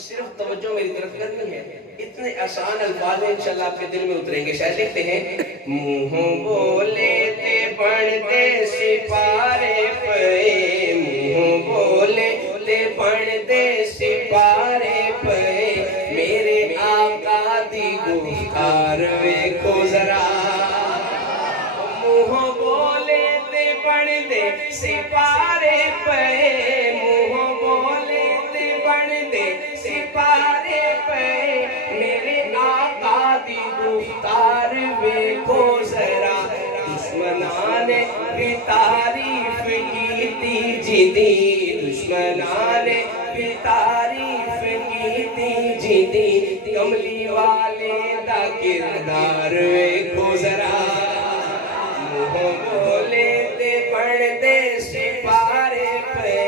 صرف توجہ میری طرف کرنی ہے. اتنے آسان الفاظ ہیں انشاءاللہ آپ کے دل میں اتریں گے. شاید لکھتے ہیں منہ بولے تے پڑھتے سپارے پے, منہ بولے تے پڑھتے سپارے پے, میرے آقا دی گفتار ویکھو ذرا. منہ بولے تے پڑھتے سپارے پے, منہ بولے تے پڑھتے سپارے پے, میرے آقا دی گفتار ویکھو ذرا. دشمنان بھی تعریف کیتی جدی, دشمنان بھی تعریف کیتی جدی, کملی والے دا کردار ویکھو ذرا. منہ بولے تے پڑھتے سپارے پے,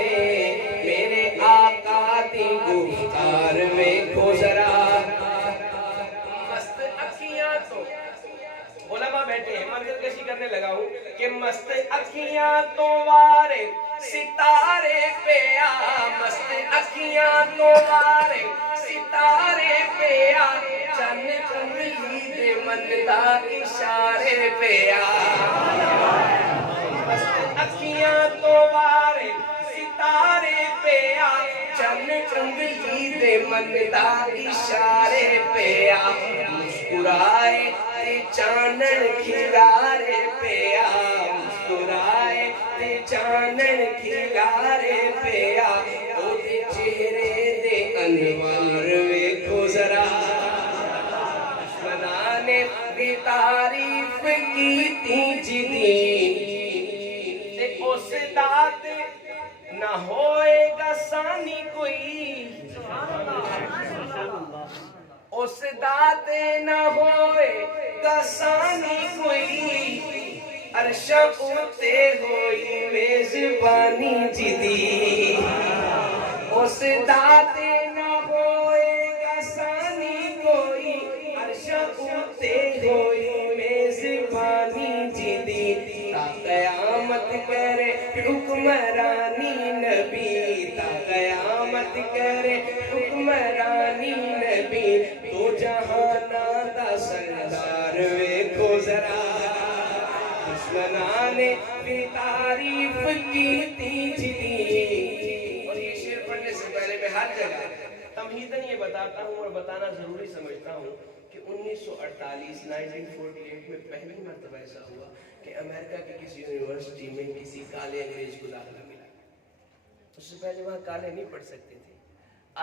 میرے آقا دی گفتار ویکھو ذرا. مست اکھیاں تو علماء بیٹھے ہیں, منظر کشی کرنے لگا ہوں کہ مست اکھیاں تو وارے ستارے پہ آ, مست اکھیاں تو وارے ستارے پہ آ, چند چنگلی دے مندا اشارے پہ آ. مست اکھیاں تو وارے ستارے پہ آ, چند چنگلی دے مندا اشارے پہ آ. مسکرائے تے چانن کھلارے پہ آ, مسکرائے تے چانن کھلارے پہ آ, او دے چہرے دے انوار ویکھو ذرا. دشمنان بھی تعریف کیتی جدی, تے اس داد نہ ہوئے گا ثانی کوئی, اس داد نہ ہوئے گا ثانی کوئی, عرش اتے ہوئی میزبانی جدی. اس داد نہ ہوئے گا ثانی کوئی, عرش اتے ہوئی میزبانی جدی. تا قیامت کرے حکمرانی نبی, تا قیامت کرے حکمرانی نبی, تو جہانا دا سردار ویکھو ذرا. دشمنان بھی تعریف کیتی جدی. اور یہ شعر پڑھنے سے پہلے میں ہر جگہ تمہیداً یہ بتاتا ہوں اور بتانا ضروری سمجھتا ہوں کہ 1948 میں پہلی مرتبہ ایسا ہوا کہ امریکہ کی کسی یونیورسٹی میں کسی کالے انگریز کو داخلہ ملا. اس سے پہلے وہاں کالے نہیں پڑھ سکتے تھے.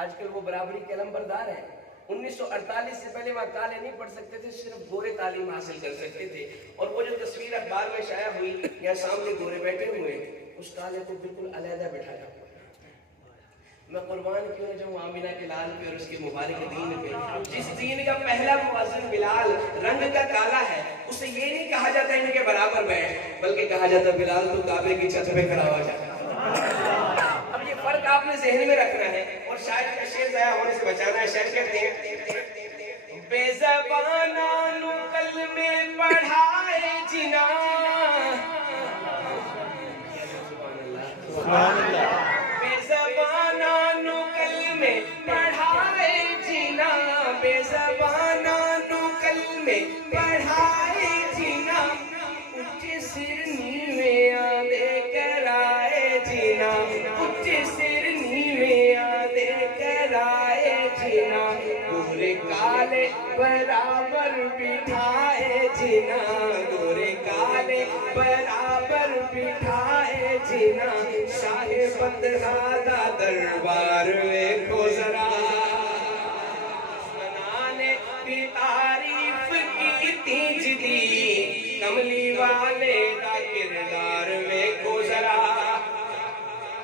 آج کل وہ برابری کے علمبردار ہیں. 1948 سے پہلے وہاں کالے نہیں پڑھ سکتے تھے, صرف گورے تعلیم حاصل کر سکتے تھے. اور وہ جو تصویر اخبار میں شائع ہوئی, یا سامنے گورے بیٹھے ہوئے, اس کالے کو بالکل علیحدہ بٹھایا ہوا. میں قربان کیوں جو آمینہ کے لال پہ اور اس کے مبارک دین پہ, جس دین کا پہلا مؤذن بلال رنگ کا کالا ہے, اسے یہ نہیں کہا جاتا ان کے برابر بیٹھ, بلکہ کہا جاتا بلال تو کعبے کی چھت پہ کھڑا ہوا جاتا. اب یہ فرق آپ نے ذہن میں رکھنا ہے, اور شاید کا شعر ضائع ہونے سے بچانا ہے. شعر کہتے ہیں بے زبانانو کلمے پڑھائے جنا, سبحان اللہ, بے زبانانو کلمے پڑھائے جنا, بے زبانانو کلمے پڑھائے جنا, اچھے سر نیوے آدھے کرائے جنا, اچھے سر نیوے آدھے کرائے جنا, گورے کالے برابر بٹھائے جنا, گورے کالے برابر بٹھائے جنا, شاہ بندہ دا دربار ویکھو ذرا. دشمنان بھی تعریف کیتی جدی, کملی والے دا کردار ویکھو ذرا.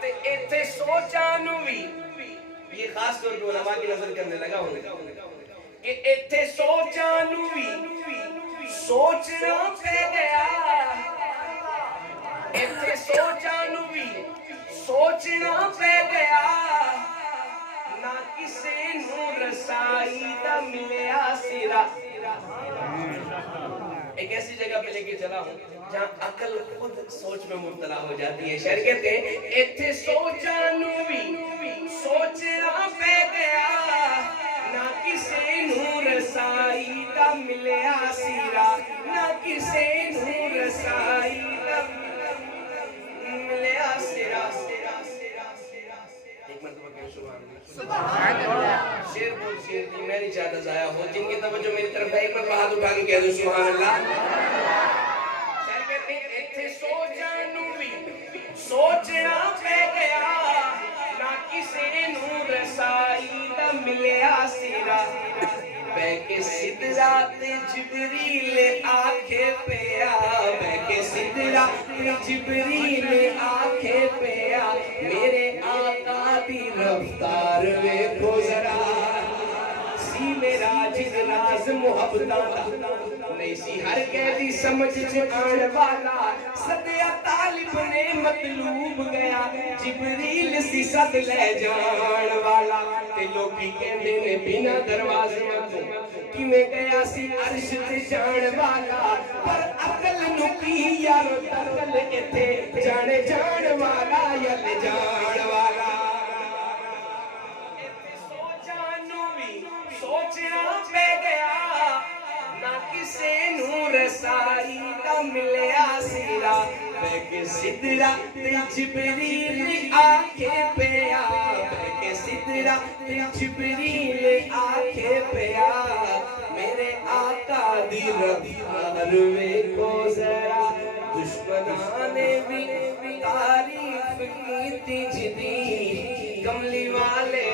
تے ایتھے سوچانو بھی, یہ خاص طور پر علماء کی نظر کرنے لگا ہوں کہ ایتھے سوچانو بھی سوچنا پہ گیا, ایتھے سوچانو بھی سوچنا پہ گیا, نہ کسے نو رسائی دا ملیا سرا. ایک ایسی جگہ پہ لے کے چلا ہوں جہاں عقل خود سوچ میں مبتلا ہو جاتی ہے. شاعر کہتے ہیں ایتھے سوچا نو بھی سوچنا پہ گیا نہ کسے نو رسائی دا ملیا سیرا نہ کسے نو رسائی دا ملیا سیرا. ایک مرتبہ کہ سبحان اللہ. شیر بول شیر دی میں نہیں چاہتا ضائع ہو. جن کی توجہ میری طرف ہے ایک مرتبہ ہاتھ اٹھا کے کہہ دو سبحان اللہ. شیر کہتے ہیں ایتھے سوچا نو بھی سوچنا پہ گیا نہ کسے نو رسائی دا ملیا سیرا بے کے سدرا تے جبریل آکھے پیا بے کے سدرا تے جبریل آکھے پیا میرے آقا دی رفتار ویکھو ذرا سی میرا جد ناز محبتاں دا نہیں سی ہر قیدی سمجھ آن والا صدیہ طالب نے مطلوب گیا جبریل سی صد لے جان والا تے لوگی کہندے نے بنا دروازے تو کیویں گیا سی عرش تے جان والا پر عقل نو کی یار عقل ایتھے جانے جان والا یا لے جان والا. سوچنا پہ گیا نہ کسے نو رسائی دا ملیا سیرا بے کے سدرا تے جبریل آکھے پیا بے کے سدرا تے جبریل آکھے پیا میرے آقا دی رفتار ویکھو ذرا دشمناں نے بھی تعریف کیتی جدی کملی والے